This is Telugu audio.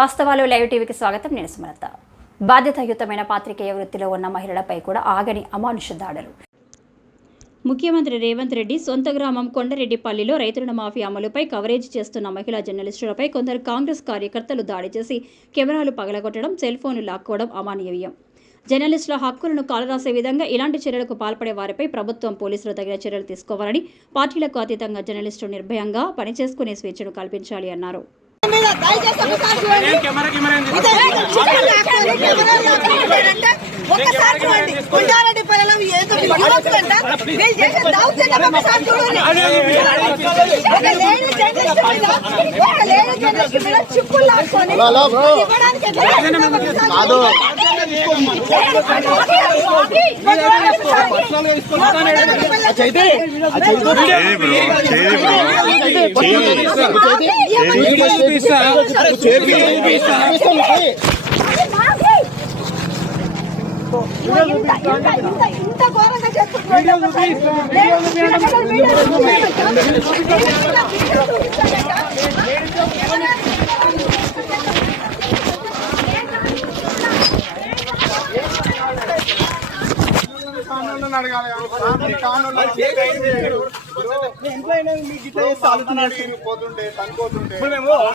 వాస్తవాలు లైవ్ టీవీకి స్వాగతం. నేను సుమలత. బాధ్యతాయుతమైన పాత్రికేయ వృత్తిలో ఉన్న మహిళలపై కూడా ఆగని అమానుష దాడులు. ముఖ్యమంత్రి రేవంత్ రెడ్డి సొంత గ్రామం కొండరెడ్డిపల్లిలో రైతు రుణ మాఫీ అమలుపై కవరేజ్ చేస్తున్న మహిళా జర్నలిస్టులపై కొందరు కాంగ్రెస్ కార్యకర్తలు దాడి చేసి కెమెరాలు పగలగొట్టడం, సెల్ ఫోన్లు లాక్కోవడం అమానవీయం. జర్నలిస్టుల హక్కులను కాలరాసే విధంగా ఇలాంటి చర్యలకు పాల్పడే వారిపై ప్రభుత్వం, పోలీసులు తగిన చర్యలు తీసుకోవాలని, పార్టీలకు అతీతంగా జర్నలిస్టులు నిర్భయంగా పనిచేసుకునే స్వేచ్ఛను కల్పించాలి అన్నారు. ఇంత ఘోరంగా అడగాలి.